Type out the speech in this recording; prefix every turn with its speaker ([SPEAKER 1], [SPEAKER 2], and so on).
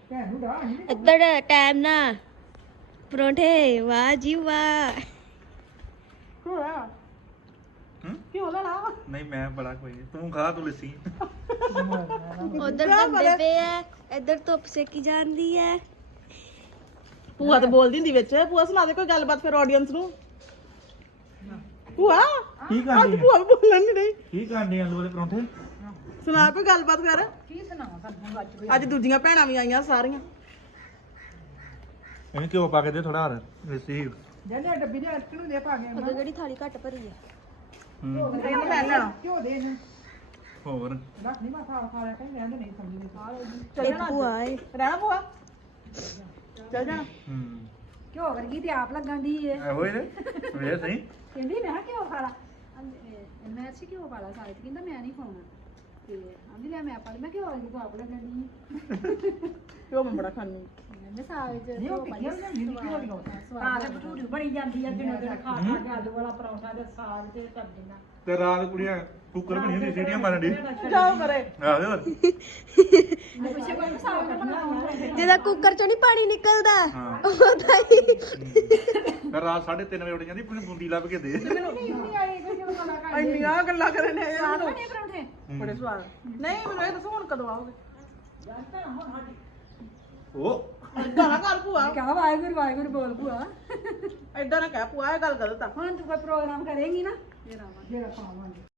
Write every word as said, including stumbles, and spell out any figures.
[SPEAKER 1] ਇੱਧਰ ਟਾਈਮ ਨਾ ਪਰੌਂਠੇ ਵਾਹ ਜੀ ਵਾਹ।
[SPEAKER 2] ਕਿਉਂ ਲੈਣਾ
[SPEAKER 3] ਨਹੀਂ ਮੈਂ ਬੜਾ ਕੋਈ ਤੂੰ ਖਾ ਤੂੰ ਲੱਸੀ
[SPEAKER 1] ਉਧਰ ਬੰਦੇ ਪਏ ਆ, ਇੱਧਰ ਧੁੱਪ ਸੇਕੀ ਜਾਂਦੀ ਹੈ।
[SPEAKER 2] ਭੂਆ ਤੇ ਬੋਲਦੀ ਹੁੰਦੀ ਵਿੱਚ। ਭੂਆ ਸੁਣਾ ਦੇ ਕੋਈ ਗੱਲਬਾਤ ਫਿਰ ਆਡੀਅנס ਨੂੰ। ਭੂਆ
[SPEAKER 3] ਕੀ
[SPEAKER 2] ਅੱਜ
[SPEAKER 3] ਕਰਦੀ
[SPEAKER 2] ਭੂਆ ਵੀ ਬੋਲਣ ਨਹੀਂ ਰਹੀ।
[SPEAKER 3] ਕੀ ਕਰਦੀ ਆਲੂ ਵਾਲੇ ਪਰੌਂਠੇ
[SPEAKER 2] ਸੁਣਾ ਕੋਈ ਗੱਲਬਾਤ ਕਰ। ਕੀ ਸੁਣਾਵਾਂ ਤੁਹਾਨੂੰ? ਅੱਜ ਦੂਜੀਆਂ ਭੈਣਾਂ ਵੀ ਆਈਆਂ ਸਾਰੀਆਂ।
[SPEAKER 3] ਇਹਨੂੰ ਘਿਓ ਪਾ ਕੇ ਦੇ ਥੋੜਾ ਹਰ ਲੱਸੀ
[SPEAKER 2] ਜਿਹੜੇ ਡੱਬੀ ਦੇ ਅੱਟ ਨੂੰ ਦੇ ਪਾ ਗਏ
[SPEAKER 1] ਉਹਦੇ ਕਿਹੜੀ ਥਾਲੀ ਘੱਟ ਭਰੀ ਹੈ।
[SPEAKER 3] ਹੂੰ
[SPEAKER 2] ਇਹਨੂੰ ਮੈਂ ਲੈਣਾ ਘਿਓ ਦੇ ਇਹਨੂੰ
[SPEAKER 3] ਹੋਰ
[SPEAKER 2] ਰੱਖ ਨਹੀਂ ਮੈਂ ਖਾ ਖਾ ਲਿਆ ਕਹਿੰਦੇ ਰਹਿੰਦੇ ਨਹੀਂ ਸਮਝਦੇ ਖਾ ਲਓ
[SPEAKER 1] ਇੱਕ ਭੂਆ ਏ
[SPEAKER 2] ਰਹਿਣਾ ਭੂਆ ਚੱਲ ਜਾਣਾ।
[SPEAKER 3] ਹੂੰ
[SPEAKER 2] ਘਿਓ ਵਰਗੀ ਤੇ ਆਪ ਲੱਗਣ ਦੀ ਏ।
[SPEAKER 3] ਇਹੋ ਹੀ ਨੇ ਵੇ ਸਹੀ
[SPEAKER 2] ਕਹਿੰਦੀ ਮੈਂ ਘਿਓ ਖਾ ਲਾ। ਮੈਂ ਸੀ ਘਿਓ ਖਾ ਲਾ ਸਾਰੇ ਕਹਿੰਦਾ ਮੈਂ ਨਹੀਂ ਖਾਣਾ ਤੇ ਆਂਦੀ ਲੈ ਮੈਂ ਪਾ ਮੈਂ ਘਿਓ ਵਰਗੀ ਤੇ ਆਪ ਲੱਗਣ ਦੀ ਘਿਓ ਮੈਂ ਬੜਾ ਖਾਣੀ ਮੈਂ ਸਾਗ ਚ ਘਿਓ ਪਾਈ ਆ ਤੇ ਭਟੂਰੀ ਬਣੀ ਜਾਂਦੀ ਆ ਦਿਨੋਂ ਦਿਨ ਖਾ ਖਾ ਕੇ ਆਲੂ ਵਾਲਾ ਪਰੌਂਠਾ ਤੇ ਸਾਗ ਤੇ ਸਬਜ਼ੀਆਂ
[SPEAKER 3] ਤੇ ਰਾਤ ਕੁੜੀਆਂ ਕੁੱਕਰ ਬਣੀ ਹੁੰਦੀ ਸੀੜੀਆਂ ਮਾਰਨ ਦੀ
[SPEAKER 2] ਜਾਓ ਕਰੇ
[SPEAKER 3] ਆਹੋ ਹੋਰ
[SPEAKER 1] ਜਿਹਦਾ ਕੁੱਕਰ ਚੋਂ ਨਹੀਂ ਪਾਣੀ ਨਿਕਲਦਾ
[SPEAKER 3] ਹਾਂ
[SPEAKER 1] ਉਹਦਾ ਹੀ।
[SPEAKER 3] ਫਿਰ ਰਾਤ ਸਾਢੇ ਤਿੰਨ ਵਜੇ ਉੱਠ ਜਾਂਦੀ ਆਪਣੀ ਬੂੰਦੀ ਲੱਭ ਕੇ ਦੇ
[SPEAKER 2] ਇੰਨੀਆਂ ਗੱਲਾਂ करे ਨੇ ਯਾਰ ਬਣੇ ਪਰੌਂਠੇ ਬੜੇ ਸਵਾਦ। ਨਹੀਂ ਮੈਨੂੰ ਇਹ ਦੱਸੋ ਹੁਣ ਕਦੋਂ ਆਓਗੇ?
[SPEAKER 3] ਉਹ
[SPEAKER 2] ਏਦਾਂ ਨਾ ਕਰ ਭੂਆ।
[SPEAKER 4] ਕਹਾ ਵਾਹਿਗੁਰੂ ਵਾਹਿਗੁਰੂ ਬੋਲ ਭੂਆ।
[SPEAKER 2] ਏਦਾਂ ਨਾ ਕਹਿ ਭੂਆ ਇਹ ਗੱਲ ਗਲਤ ਆ।
[SPEAKER 4] ਹੁਣ ਤੂੰ ਕੋਈ ਪ੍ਰੋਗਰਾਮ ਕਰੇਂਗੀ ਨਾ
[SPEAKER 2] ਜਿਹੜਾ ਪਾਵਾਂਗੇ